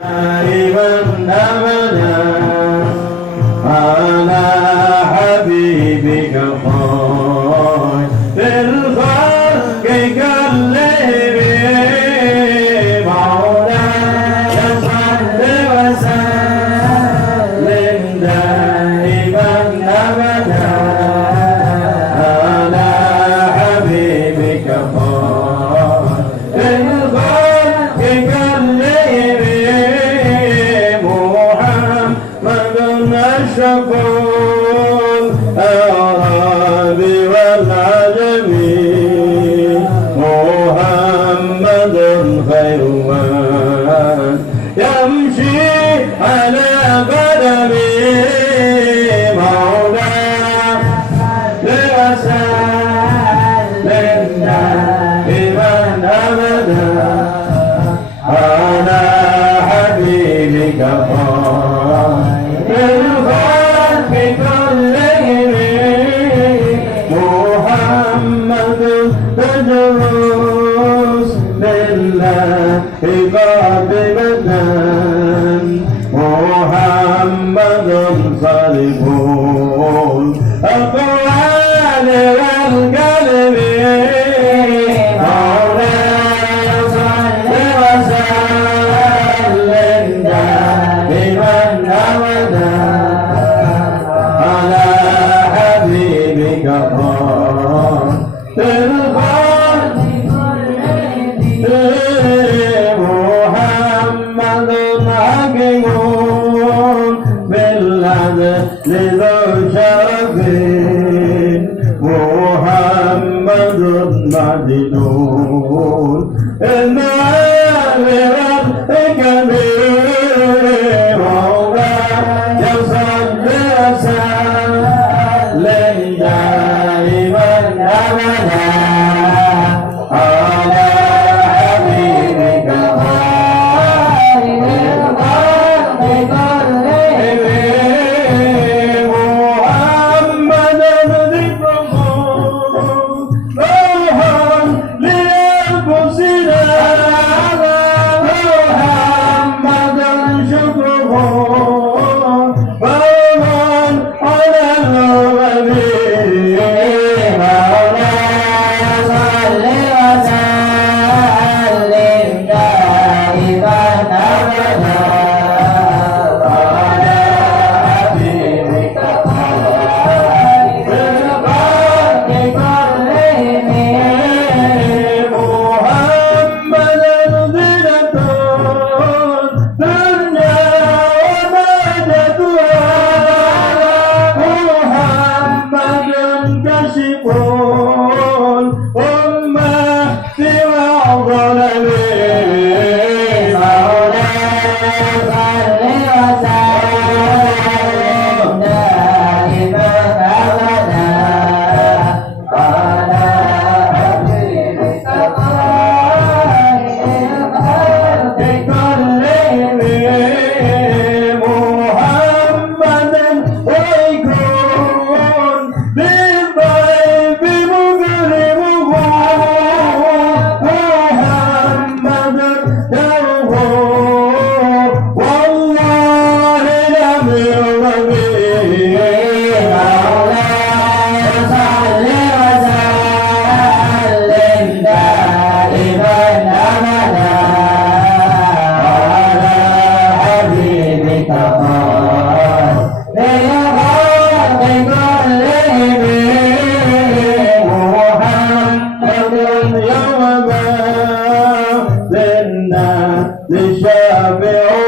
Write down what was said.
دائما أبدا على حبيبك خير الخلق كلهم مولاي صل وسلم دائما أبدا على حبيبك خير الخلق كلهم الشكور الأعراب والعجم محمد خير من يمشي على قدمه مولاي وسلم دائما أبدا على حبيبك تجوز لله قادمة محمد صالح الأقوال والقلب مولاي صل وسلم دائما أبدا على حبيبك محمد حكيم بالعدل ذو شرف محمد معدنون المال والكبير مولاي صل وسلم دائما أبدا على حبيبك محمد ذكره روحا لأنفسنا محمد شكره قوما على الغبي يوم ما للناس شافع